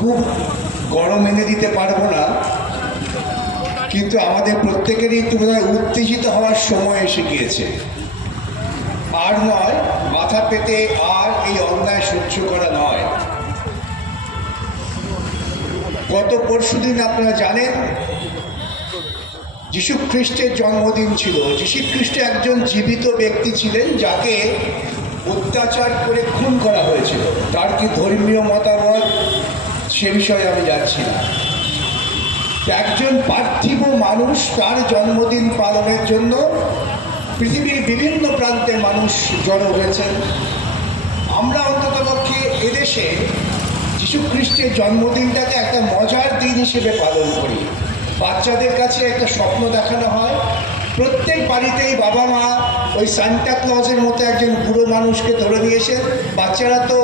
খুব গরম এনে দিতে পারবো না, কিন্তু আমাদের প্রত্যেকেরই একটু বোধহয় উত্তেজিত হওয়ার সময় এসে গিয়েছে। আর নয়, মাথা পেতে আর এই অন্যায় সহ্য করা নয়। গত পরশুদিন আপনারা জানেন যীশু খ্রিস্টের জন্মদিন ছিল। যীশু খ্রিস্ট একজন জীবিত ব্যক্তি ছিলেন যাকে অত্যাচার করে খুন করা হয়েছিল। তার কি ধর্মীয় মতামত সে বিষয়ে আমি যাচ্ছি না। একজন পার্থিব মানুষ, তার জন্মদিন পালনের জন্য পৃথিবীর বিভিন্ন প্রান্তে মানুষ জড়ো হয়েছেন। আমরা অন্ততপক্ষে এদেশে যীশু খ্রিস্টের জন্মদিনটাকে একটা মজার দিন হিসেবে পালন করি। বাচ্চাদের কাছে একটা স্বপ্ন দেখানো হয়, প্রত্যেক বাড়িতেই বাবা মা ওই সান্টা ক্লজের মতো একজন বুড়ো মানুষকে ধরে নিয়েছেন। বাচ্চারা তো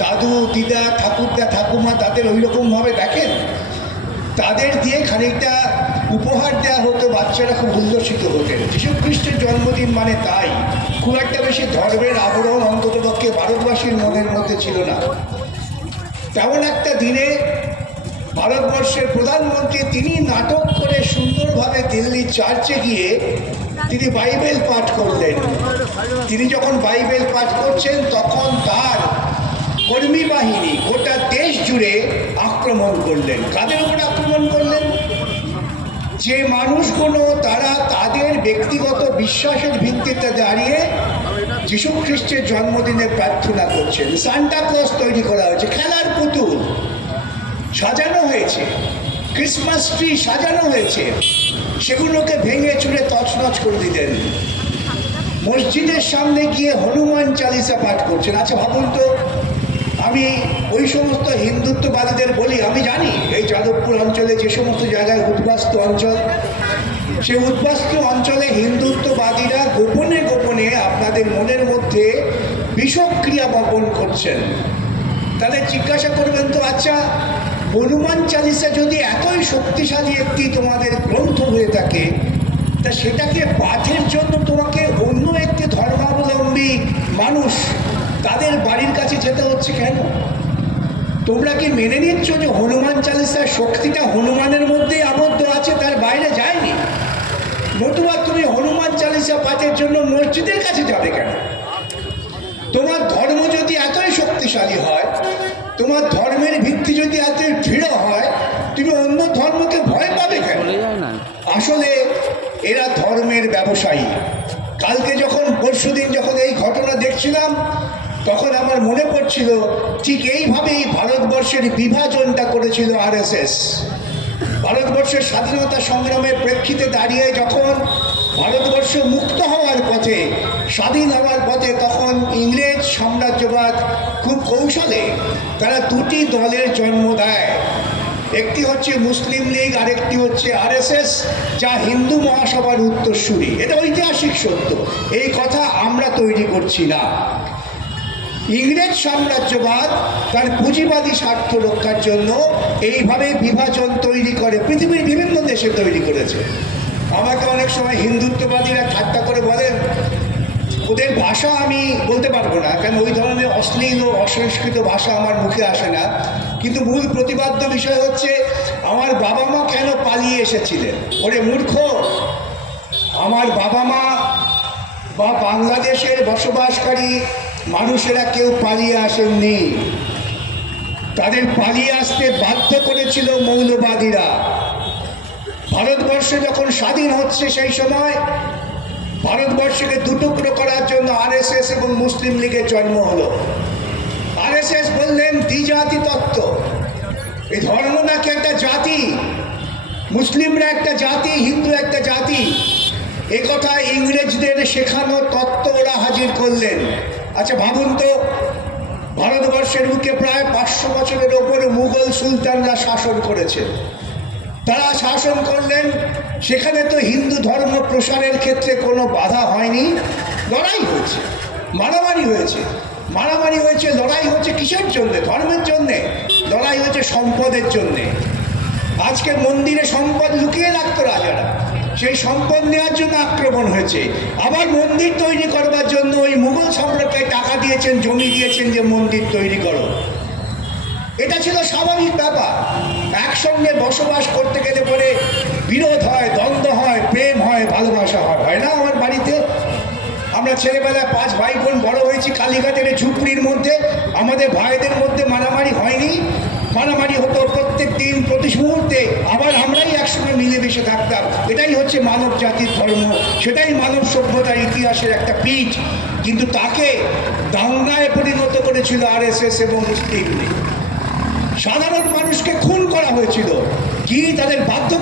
দাদু দিদা ঠাকুরদা ঠাকুমা তাদের ওই রকমভাবে দেখেন, তাদের দিয়ে খানিকটা উপহার দেওয়া হতো, বাচ্চারা খুব উল্লসিত হতেন। যীশু খ্রিস্টের জন্মদিন মানে তাই। খুব একটা বেশি ধর্মের আবরণ অন্ততপক্ষে ভারতবাসীর মনের মধ্যে ছিল না। তেমন একটা দিনে ভারতবর্ষের প্রধানমন্ত্রী তিনি নাটক করে সুন্দরভাবে দিল্লির চার্চে গিয়ে তিনি বাইবেল পাঠ করলেন। তিনি যখন বাইবেল পাঠ করছেন তখন তার কর্মী বাহিনী গোটা দেশ জুড়ে আক্রমণ করলেন। কাদের উপর আক্রমণ করলেন? যে মানুষগুলো তারা তাদের ব্যক্তিগত বিশ্বাসের ভিত্তিতে দাঁড়িয়ে যীশু খ্রিস্টের জন্মদিনে প্রার্থনা করছেন। সান্টা ক্লজ তৈরি করা হয়েছে, খেলার পুতুল সাজানো হয়েছে, ক্রিসমাস ট্রি সাজানো হয়েছে, সেগুলোকে ভেঙে চুরে তছনছ করে দিতেন। মসজিদের সামনে গিয়ে হনুমান চালিসা পাঠ করছেন। আচ্ছা ভাবুন তো, আমি ওই সমস্ত হিন্দুত্ববাদীদের বলি, আমি জানি এই যাদবপুর অঞ্চলে যে সমস্ত জায়গায় উদ্বাস্তু অঞ্চল, সেই উদ্বাস্তু অঞ্চলে হিন্দুত্ববাদীরা গোপনে গোপনে আপনাদের মনের মধ্যে বিষক্রিয়া বপন করছেন। তাহলে জিজ্ঞাসা করবেন তো, আচ্ছা হনুমান চালিসা যদি এতই শক্তিশালী একটি তোমাদের গ্রন্থ হয়ে থাকে, তা সেটাকে পাঠের জন্য তোমাকে অন্য একটি ধর্মাবলম্বী মানুষ তাদের বাড়ির কাছে যেতে হচ্ছে কেন? তোমরা কি মেনে নিচ্ছ যে হনুমান চালিসার শক্তিটা হনুমানের মধ্যেই আবদ্ধ আছে, তার বাইরে যায়নি? নতুবা তুমি হনুমান চালিসা পাঠের জন্য মসজিদের কাছে যাবে কেন? তোমার ধর্ম যদি এতই শক্তিশালী হয়, তোমার ধর্মের ভিত্তি যদি এতই দৃঢ় হয়, তুমি অন্য ধর্মকে ভয় পাবে কেন? আসলে এরা ধর্মের ব্যবসায়ী। কালকে যখন পরশুদিন যখন এই ঘটনা দেখছিলাম, তখন আমার মনে পড়ছিল ঠিক এইভাবেই ভারতবর্ষের বিভাজনটা করেছিল আরএসএস। ভারতবর্ষের স্বাধীনতা সংগ্রামের প্রেক্ষিতে দাঁড়িয়ে যখন ভারতবর্ষ মুক্ত হওয়ার পথে, স্বাধীন হওয়ার পথে, তখন ইংরেজ সাম্রাজ্যবাদ খুব কৌশলে তারা দুটি দলের জন্ম দেয়। একটি হচ্ছে মুসলিম লীগ, আরেকটি হচ্ছে আরএসএস, যা হিন্দু মহাসভার উত্তরসূরি। এটা ঐতিহাসিক সত্য, এই কথা আমরা তৈরি করছি না। ইংরেজ সাম্রাজ্যবাদ তার পুঁজিবাদী স্বার্থ রক্ষার জন্য এইভাবে বিভাজন তৈরি করে, পৃথিবীর বিভিন্ন দেশে তৈরি করেছে। আমাকে অনেক সময় হিন্দুত্ববাদীরা ঠাট্টা করে বলেন, ওদের ভাষা আমি বলতে পারবো না, কারণ ওই ধরনের অশ্লীল ও অসংস্কৃত ভাষা আমার মুখে আসে না, কিন্তু মূল প্রতিপাদ্য বিষয় হচ্ছে আমার বাবা মা কেন পালিয়ে এসেছিলেন। ওরে মূর্খ, আমার বাবা মা বা বাংলাদেশের বসবাসকারী মানুষেরা কেউ পালিয়ে আসেননি, তাদের পালিয়ে আসতে বাধ্য করেছিল মৌলবাদীরা। ভারতবর্ষ যখন স্বাধীন হচ্ছে সেই সময় ভারতবর্ষকে দুটুকরো করার জন্য আরএসএস এবং মুসলিম লীগের জন্ম হলো। আরএসএস বললেন দ্বিজাতি তত্ত্ব, এই ধর্ম নাকি একটা জাতি, মুসলিমরা একটা জাতি, হিন্দু একটা জাতি, একথা ইংরেজদের শেখানো তত্ত্ব ওরা হাজির করলেন। আচ্ছা ভাবুন তো, ভারতবর্ষের বুকে প্রায় 500 বছরের ওপরে মুঘল সুলতানরা শাসন করেছে। তারা শাসন করলেন, সেখানে তো হিন্দু ধর্ম প্রসারের ক্ষেত্রে কোনো বাধা হয়নি। লড়াই হয়েছে, মারামারি হয়েছে, মারামারি হয়েছে, লড়াই হচ্ছে কিসের জন্যে? ধর্মের জন্যে। লড়াই হয়েছে সম্পদের জন্যে। আজকে মন্দিরে সম্পদ লুকিয়ে রাখতো রাজারা, সেই সম্পদ নেওয়ার জন্য আক্রমণ হয়েছে। আবার মন্দির তৈরি করবার জন্য ওই মুঘল সম্রাটকে টাকা দিয়েছেন, জমি দিয়েছেন যে মন্দির তৈরি করো। এটা ছিল স্বাভাবিক ব্যাপার। একসঙ্গে বসবাস করতে গেলে পরে বিরোধ হয়, দ্বন্দ্ব হয়, প্রেম হয়, ভালোবাসা হয়, হয় না? আমার বাড়িতে আমরা ছেলেবেলায় 5 ভাই বোন বড় হয়েছি কালীঘাটের ঝুপড়ির মধ্যে। আমাদের ভাইদের মধ্যে মারামারি হয়নি? মারামারি হতো প্রত্যেক দিন, প্রতি মুহূর্তে। আবার আমরাই একসঙ্গে মিলেমিশে থাকতাম। এটাই হচ্ছে মানব জাতির ধর্ম, সেটাই মানব সভ্যতার ইতিহাসের একটা পিঠ। কিন্তু তাকে দাঙ্গায় পরিণত করেছিল আরএসএস এবং মুসলিম লীগ। সাধারণ মানুষকে খুন করা হয়েছিল। কি তাদের বাধ্য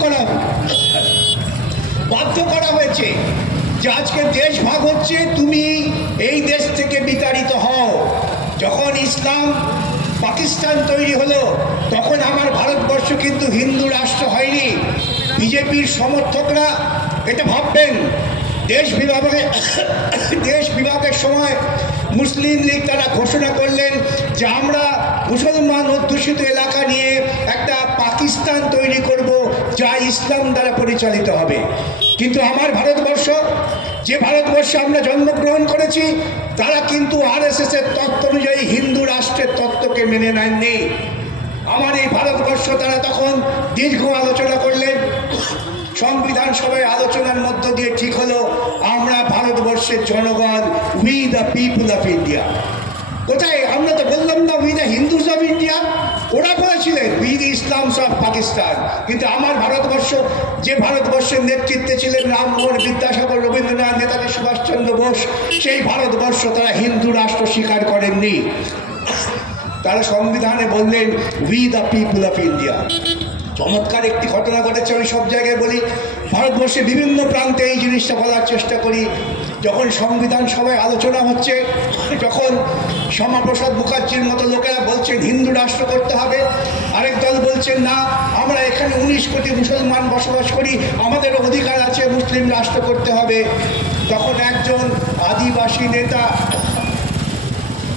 করা হয়েছে যে আজকে দেশ ভাগ হচ্ছে, তুমি এই দেশ থেকে বিতাড়িত হও। যখন ইসলাম পাকিস্তান তৈরি হলো তখন আমার ভারতবর্ষ কিন্তু হিন্দু রাষ্ট্র হয়নি। বিজেপির সমর্থকরা এটা ভাববেন। দেশ বিভাগের সময় মুসলিম লীগ তারা ঘোষণা করলেন যে আমরা মুসলমান অধ্যুষিত এলাকা নিয়ে একটা পাকিস্তান তৈরি করব, যা ইসলাম দ্বারা পরিচালিত হবে। কিন্তু আমার ভারতবর্ষ, যে ভারতবর্ষে আমরা জন্মগ্রহণ করেছি, তারা কিন্তু আরএসএস এর তত্ত্ব অনুযায়ী হিন্দু রাষ্ট্রের তত্ত্বকে মেনে নেননি। আমার এই ভারতবর্ষ তারা তখন দীর্ঘ আলোচনা করলেন। সংবিধান সভায় আলোচনার মধ্য দিয়ে ঠিক হলো আমরা ভারতবর্ষের জনগণ, we the people of India. কোথায়? আমরা তো বললাম না we the Hindus of India, ওরা বলেছিলেন we the Islams of Pakistan. কিন্তু আমার ভারতবর্ষ, যে ভারতবর্ষের নেতৃত্বে ছিলেন রামমোহন বিদ্যাসাগর, রবীন্দ্রনাথ, নেতাজি সুভাষচন্দ্র বোস, সেই ভারতবর্ষ তারা হিন্দু রাষ্ট্র স্বীকার করেননি। তারা সংবিধানে বললেন we the people of India. চমৎকার একটি ঘটনা ঘটেছে, আমি সব জায়গায় বলি, ভারতবর্ষে বিভিন্ন প্রান্তে এই জিনিসটা বলার চেষ্টা করি। যখন সংবিধান সভায় আলোচনা হচ্ছে, যখন শ্যামাপ্রসাদ মুখার্জির মতো লোকেরা বলছেন হিন্দু রাষ্ট্র করতে হবে, আরেক দল বলছেন না, আমরা এখানে 19 কোটি মুসলমান বসবাস করি, আমাদের অধিকার আছে, মুসলিম রাষ্ট্র করতে হবে। তখন একজন আদিবাসী নেতা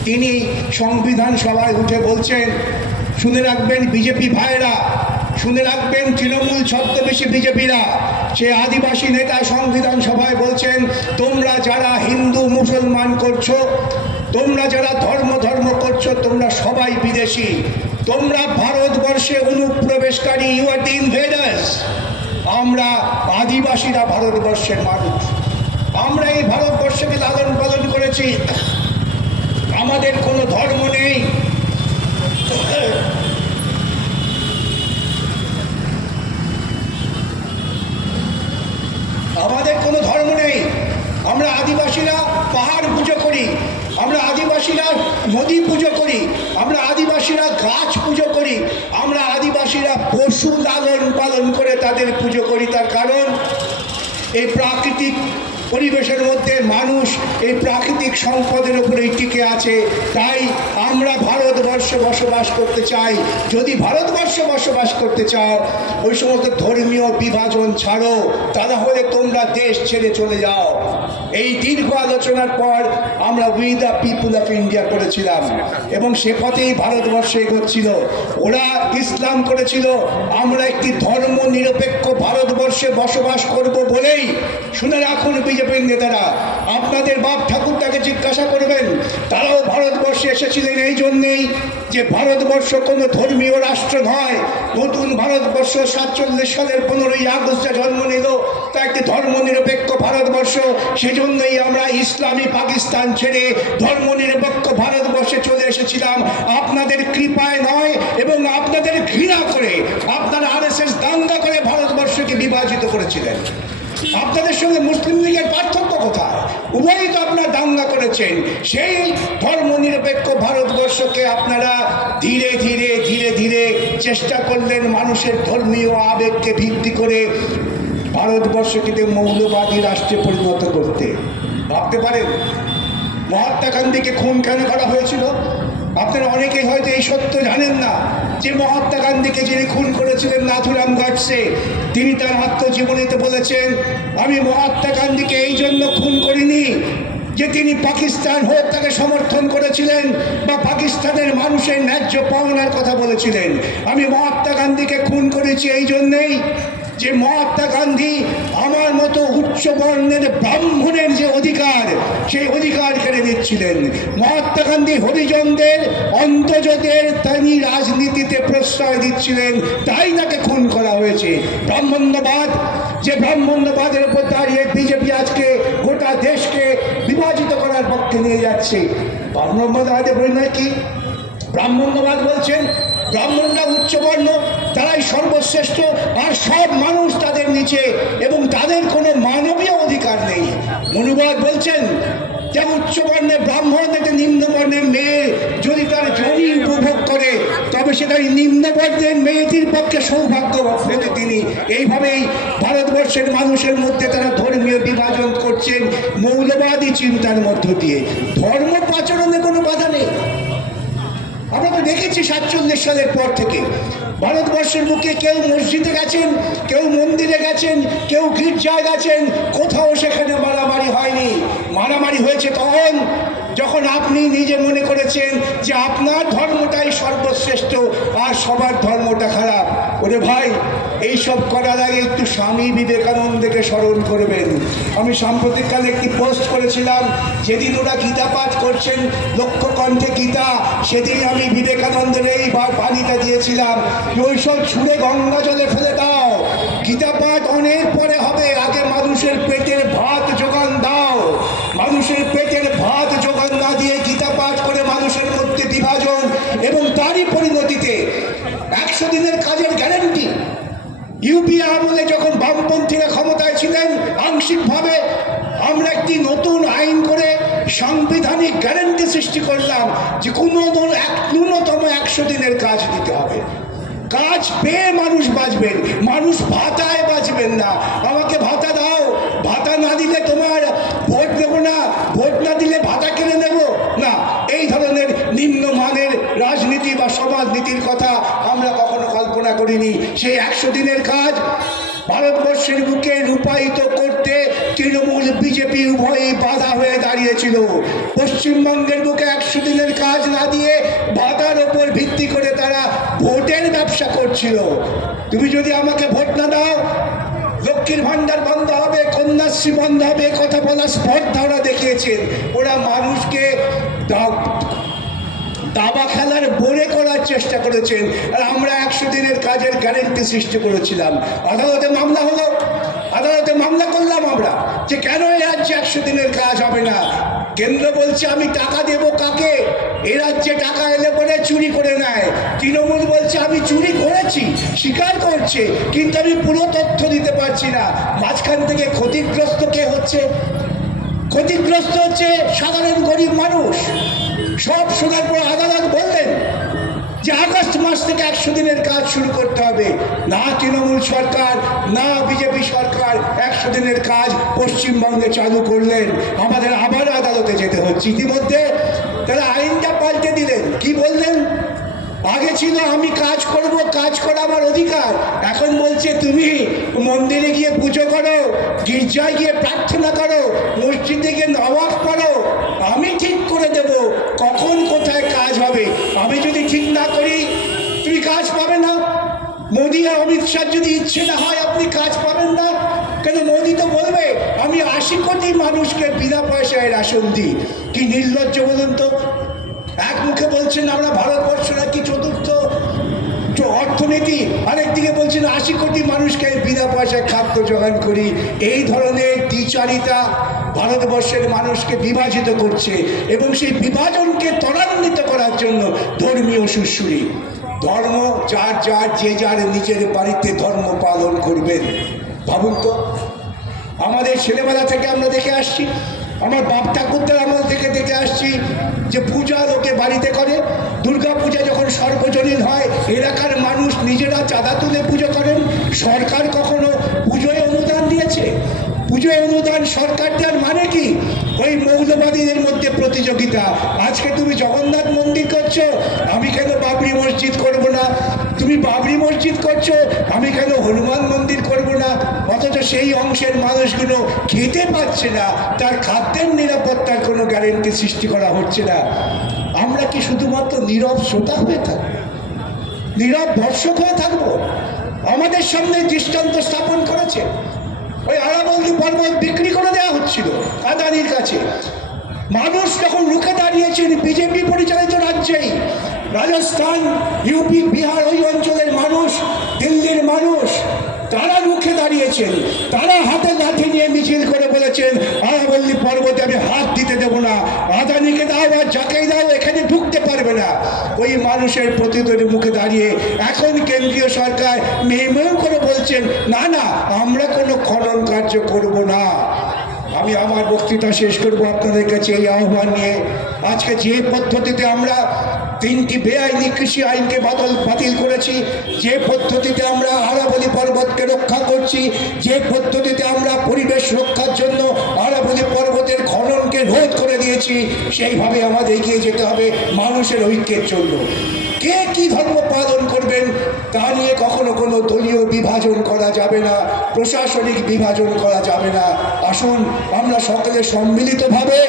তিনি সংবিধান সভায় উঠে বলছেন, শুনে রাখবেন বিজেপি ভাইরা, শুনে রাখবেন তৃণমূল ছদ্মবেশী বিজেপিরা। সে আদিবাসী নেতা সংবিধান সভায় বলছেন, তোমরা যারা হিন্দু মুসলমান করছো, তোমরা যারা ধর্ম করছো, তোমরা সবাই বিদেশি, তোমরা ভারতবর্ষে অনুপ্রবেশকারী, ইউ আর দি ইনভেডার্স। আমরা আদিবাসীরা ভারতবর্ষের মানুষ, আমরা এই ভারতবর্ষকে লালন পালন করেছি, আমাদের কোনো ধর্ম নেই। আমাদের কোনো ধর্ম নেই। আমরা আদিবাসীরা পাহাড় পুজো করি, আমরা আদিবাসীরা নদী পুজো করি, আমরা আদিবাসীরা গাছ পুজো করি, আমরা আদিবাসীরা পশু লালন পালন করে তাদের পুজো করি। তার কারণ এই প্রাকৃতিক পরিবেশের মধ্যে মানুষ এই প্রাকৃতিক সম্পদের উপরেই টিকে আছে। তাই আমরা ভারতবর্ষে বসবাস করতে চাই। যদি ভারতবর্ষে বসবাস করতে চাও, ওই সমস্ত ধর্মীয় বিভাজন ছাড়ো, তা না হলে তোমরা দেশ ছেড়ে চলে যাও। এই দীর্ঘ আলোচনার পর আমরা we the people of India করেছিলাম এবং সে পথেই ভারতবর্ষে এগোচ্ছিল। ওরা ইসলাম করেছিল, আমরা একটি ধর্ম নিরপেক্ষ ভারতবর্ষে বসবাস করব বলেই। শুনে রাখুন বিজেপির নেতারা, আপনাদের বাপ ঠাকুরটাকে জিজ্ঞাসা করবেন, তারাও ভারতবর্ষে এসেছিলেন এই জন্যেই যে ভারতবর্ষ কোনো ধর্মীয় রাষ্ট্র নয়। নতুন ভারতবর্ষ 47 সালের 15ই আগস্ট জন্ম নিল, তা একটি ধর্মনিরপেক্ষ ভারতবর্ষ। সেজন্যই আমরা ইসলামী পাকিস্তান ছেড়ে ধর্মনিরপেক্ষ ভারতবর্ষে চলে এসেছিলাম, আপনাদের কৃপায় নয় এবং আপনাদের ঘৃণা করে। আপনারা আরএসএস দাঙ্গা করে ভারতবর্ষকে বিভাজিত করেছিলেন। আপনাদের সঙ্গে মুসলিম লীগের পার্থক্য কোথায়? উভয়ই তো আপনারা দাঙ্গা করেছেন। সেই ধর্মনিরপেক্ষ ভারতবর্ষকে আপনারা ধীরে ধীরে চেষ্টা করলেন মানুষের ধর্মীয় আবেগকে ভিত্তি করে ভারতবর্ষকে মৌলবাদী রাষ্ট্রে পরিণত করতে। ভাবতে পারেন মহাত্মা গান্ধীকে খুন কেন করা হয়েছিল? আপনারা অনেকেই হয়তো এই সত্য জানেন না যে মহাত্মা গান্ধীকে যিনি খুন করেছিলেন নাথুরাম গডসে, তিনি তার আত্মজীবনীতে বলেছেন, আমি মহাত্মা গান্ধীকে এই জন্য খুন করিনি যে তিনি পাকিস্তান হোক তাকে সমর্থন করেছিলেন বা পাকিস্তানের মানুষের ন্যায্য পাওনার কথা বলেছিলেন। আমি মহাত্মা গান্ধীকে খুন করেছি এই জন্যেই যে মহাত্মা গান্ধী আমার মতো উচ্চ বর্ণের ব্রাহ্মণের যে অধিকার, সেই অধিকার কেড়ে নিচ্ছিলেন। মহাত্মা গান্ধী হরিজনদের, অন্তর্জাতের তিনি রাজনীতিতে প্রশ্রয় দিচ্ছিলেন, তাই তাকে খুন করা হয়েছে। ব্রাহ্মণ্যবাদ, যে ব্রাহ্মণ্যবাদের উপর দাঁড়িয়ে বিজেপি আজকে গোটা দেশকে বিভাজিত করার পক্ষে নিয়ে যাচ্ছে। ব্রাহ্মণ্যবাদের পরিণয় কি? ব্রাহ্মণ্যবাদ বলছেন ব্রাহ্মণরা উচ্চবর্ণ, তারাই সর্বশ্রেষ্ঠ, আর সব মানুষ তাদের নিচে এবং তাদের কোনো মানবীয় অধিকার নেই। মনুবাদ বলছেন যে উচ্চবর্ণের ব্রাহ্মণ একটা নিম্নবর্ণের মেয়ে যদি তার জমি উপভোগ করে, তবে সেটা নিম্নবর্ণের মেয়েটির পক্ষে সৌভাগ্য পেতে তিনি। এইভাবেই ভারতবর্ষের মানুষের মধ্যে তারা ধর্মীয় বিভাজন করছেন মৌলবাদী চিন্তার মধ্য দিয়ে। ধর্ম পাচরণে কোনো বাধা নেই। আমরা তো দেখেছি 47 সালের পর থেকে ভারতবর্ষের বুকে কেউ মসজিদে গেছেন, কেউ মন্দিরে গেছেন, কেউ গির্জায় গেছেন, কোথাও সেখানে মারামারি হয়নি। মারামারি হয়েছে তখন যখন আপনি নিজে মনে করেছেন যে আপনার ধর্মটাই সর্বশ্রেষ্ঠ আর সবার ধর্মটা খারাপ। ওরে ভাই, এইসব করার আগে একটু স্বামী বিবেকানন্দকে স্মরণ করবেন। আমি সাম্প্রতিককালে একটি পোস্ট করেছিলাম, যেদিন ওরা গীতা পাঠ করছেন লক্ষ্যকণ্ঠে গীতা, সেদিন আমি বিবেকানন্দের এই বাণীটা দিয়েছিলাম যে ওইসব ছুঁড়ে গঙ্গা জলে ফেলে দাও, গীতা পাঠ অনেক পরে হবে, আগে মানুষের পেটের ভাত যোগান দাও। মানুষের পেটের ভাত যোগান না দিয়ে গীতা পাঠ করে মানুষের মধ্যে বিভাজন এবং তারই পরিণতিতে 100 দিনের কাজের গ্যারান্টি। ইউপিএ আমলে যখন বামপন্থীরা ক্ষমতায় ছিলেন, আংশিকভাবে আমরা একটি নতুন আইন করে সাংবিধানিক গ্যারান্টি সৃষ্টি করলাম যে ন্যূনতম 100 দিনের কাজ দিতে হবে। কাজ পেয়ে মানুষ বাঁচবেন, মানুষ ভাতায় বাঁচবেন না। আমাকে ভাতা দাও, ভাতা না দিলে তোমার ভোট দেবো না, ভোট না দিলে ভাতা কেড়ে নেব না। এই ধরনের নিম্নমানের রাজনীতি বা সমাজনীতির কথা আমরা কখনো কল্পনা করিনি। সেই 100 দিনের কাজ ভারতবর্ষের বুকে রূপায়িত করতে তৃণমূল বিজেপি উভয়ই বাধা হয়ে দাঁড়িয়েছিল। পশ্চিমবঙ্গের বুকে 100 দিনের কাজ না দিয়ে ভাতার ওপর ভিত্তি করে তারা ভোটের ব্যবসা করছিল। তুমি যদি আমাকে ভোট না দাও, লক্ষ্মীর ভান্ডার বন্ধ হবে, কন্যাশ্রী বন্ধ হবে, কথা বলা স্পর্ধা ওরা দেখিয়েছেন। ওরা মানুষকে দাবা খেলার বোরে করার চেষ্টা করেছেন। আর আমরা 100 দিনের কাজের গ্যারেন্টি সৃষ্টি করেছিলাম। আদালতে মামলা হলো, আদালতে মামলা করলাম আমরা যে কেন এই রাজ্যে 100 দিনের কাজ হবে না। কেন্দ্র বলছে আমি টাকা দেবো কাকে? এই রাজ্যে টাকা এলে পরে চুরি করে নেয়। তৃণমূল বলছে আমি চুরি করেছি, স্বীকার করছে, কিন্তু আমি পুরো তথ্য দিতে পারছি না। মাঝখান থেকে ক্ষতিগ্রস্ত কে হচ্ছে? ক্ষতিগ্রস্ত হচ্ছে সাধারণ গরিব মানুষ। সব শোনার পর আদালত বললেন যে আগস্ট মাস থেকে 100 দিনের কাজ শুরু করতে হবে। না তৃণমূল সরকার না বিজেপি সরকার 100 দিনের কাজ পশ্চিমবঙ্গে চালু করলেন। আমাদের আবার আদালতে যেতে হচ্ছে। ইতিমধ্যে তারা আইনটা পাল্টে দিলেন। কি বললেন? আগে ছিল আমি কাজ করব, কাজ করা আমার অধিকার। এখন বলছে তুমি মন্দিরে গিয়ে পুজো করো, গির্জায় গিয়ে প্রার্থনা করো, মসজিদে গিয়ে নওয়াজ পড়ো, আমি ঠিক করে দেব কখন কোথায় কাজ হবে। আমি যদি ঠিক না করি তুমি কাজ পাবে না। মোদী আর অমিত শাহ যদি ইচ্ছে না হয় আপনি কাজ পাবেন না। কেন? মোদী তো বলবে আমি 80 কোটি মানুষকে বিনা পয়সায় রেশন দিই। কি নির্লজ্জ বলুন তো। এক মুখে বলছেন আমরা ভারতবর্ষ নাকি চতুর্থ অর্থনীতি, আরেকদিকে বলছেন 80 কোটি মানুষকে বিনা পয়সায় খাদ্য যোগান করি। এই ধরনের দ্বিচারিতা ভারতবর্ষের মানুষকে বিভাজিত করছে এবং সেই বিভাজনকে ত্বরান্বিত করার জন্য ধর্মীয় সুরসুরি। ধর্ম যার যার যে যার নিজের বাড়িতে ধর্ম পালন করবেন। ভাবুন তো, আমাদের ছেলেবেলা থেকে আমরা দেখে আসছি, আমার বাপ ঠাকুরদের আমল থেকে দেখে আসছি যে পূজা লোকে বাড়িতে করে। দুর্গা পূজা যখন সর্বজনীন হয় এলাকার মানুষ নিজেরা চাঁদা তুলে পুজো করেন। সরকার কখনো পুজোয় অনুদান দিয়েছে? পুজোয় অনুদান সরকার দেওয়ার মানে কি? ওই মৌলবাদীদের মধ্যে প্রতিযোগিতা। আজকে তুমি জগন্নাথ মন্দির করছো, আমি কেন বাবরি মসজিদ করব না? তুমি বাবরি মসজিদ করছো, আমি কেন হনুমান মন্দির করব না? অথচ সেই অংশের মানুষগুলো খেতে পাচ্ছে না, তার খাদ্যের নিরাপত্তার কোনো গ্যারেন্টি সৃষ্টি করা হচ্ছে না। আমরা কি শুধুমাত্র নীরব শ্রোতা হয়ে থাকবো, নীরব দর্শক হয়ে থাকবো? আমাদের সামনে দৃষ্টান্ত স্থাপন করেছে। ওই আরাবল্লী পর্বত বিক্রি করে দেওয়া হচ্ছিল আদানির কাছে। মানুষ তখন রুখে দাঁড়িয়েছেন বিজেপি পরিচালিত রাজ্যেই। রাজস্থান, ইউপি, বিহার, ওই অঞ্চলের মানুষ, দিল্লির মানুষ, তারা রুখে দাঁড়িয়েছেন। তারা হাতে লাঠি নিয়ে মিছিল করে বলেছেন আরাবল্লী পর্বতে আমি হাত দিতে দেব না, আদানিকে দাও আর যাকেই দাও এখানে ঢুকতে পারবে না। ওই মানুষের প্রতিদ্বন্দ্বীর মুখে দাঁড়িয়ে এখন কেন্দ্রীয় সরকার মেয়েমেও করে বলছেন না না, আমরা কোনো খনন কার্য করব না। আমি আমার বক্তৃতা শেষ করব আপনাদের কাছে এই আহ্বান নিয়ে। আজকে যে পদ্ধতিতে আমরা 3টি বেআইনি কৃষি আইনকে বাতিল করেছি, যে পদ্ধতিতে আমরা আরাবল্লী পর্বতকে রক্ষা করছি, যে পদ্ধতিতে আমরা পরিবেশ রক্ষার জন্য আরাবল্লী পর্বতের খননকে রোধ করে দিয়েছি, সেইভাবে আমাদের এগিয়ে যেতে হবে মানুষের ঐক্যের জন্য। কে কি ধর্ম পালন করবেন তা নিয়ে কখনো কোনো দলীয় বিভাজন করা যাবে না, প্রশাসনিক বিভাজন করা যাবে না। আসুন আমরা সকলে সম্মিলিতভাবে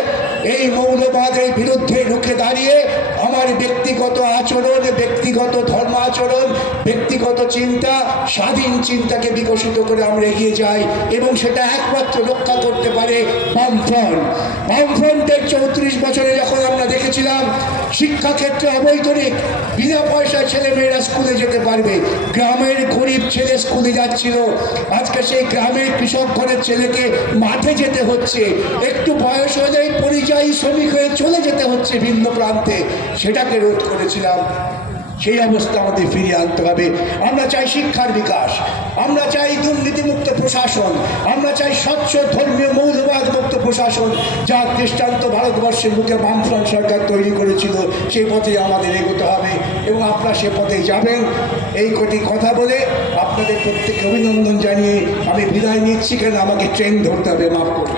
এই মৌলবাদের বিরুদ্ধে রুখে দাঁড়িয়ে আমার ব্যক্তিগত আচরণ, ব্যক্তিগত ধর্ম আচরণ, ব্যক্তিগত চিন্তা, স্বাধীন চিন্তাকে বিকশিত করে আমরা এগিয়ে যাই। এবং সেটা একমাত্র রক্ষা করতে পারে বামফ্রন্ট। বামফ্রন্টের 34 বছরে যখন আমরা দেখেছিলাম শিক্ষাক্ষেত্রে অবৈতনিক, বিনা পয়সায় ছেলেমেয়েরা স্কুলে যেতে পারবে, গ্রামের গরিব ছেলে স্কুলে যাচ্ছিল, আজকে সেই গ্রামের কৃষক ঘরের ছেলেকে মাঠে যেতে হচ্ছে, একটু বয়স হলেই পরিযায়ী শ্রমিক হয়ে চলে যেতে হচ্ছে ভিন্ন প্রান্তে, সেটাকে রোধ করেছিলাম। সেই অবস্থা আমাদের ফিরিয়ে আনতে হবে। আমরা চাই শিক্ষার বিকাশ, আমরা চাই দুর্নীতিমুক্ত প্রশাসন, আমরা চাই স্বচ্ছ ধর্মীয় মৌলবাদ মুক্ত প্রশাসন, যার দৃষ্টান্ত ভারতবর্ষের বুকে বামফ্রন্ট সরকার তৈরি করেছিল। সেই পথে আমাদের এগোতে হবে এবং আপনারা সে পথে যাবেন। এই কটি কথা বলে আপনাদের প্রত্যেককে অভিনন্দন জানিয়ে আমি বিদায় নিচ্ছি, কেন আমাকে ট্রেন ধরতে হবে, মাফ করুন।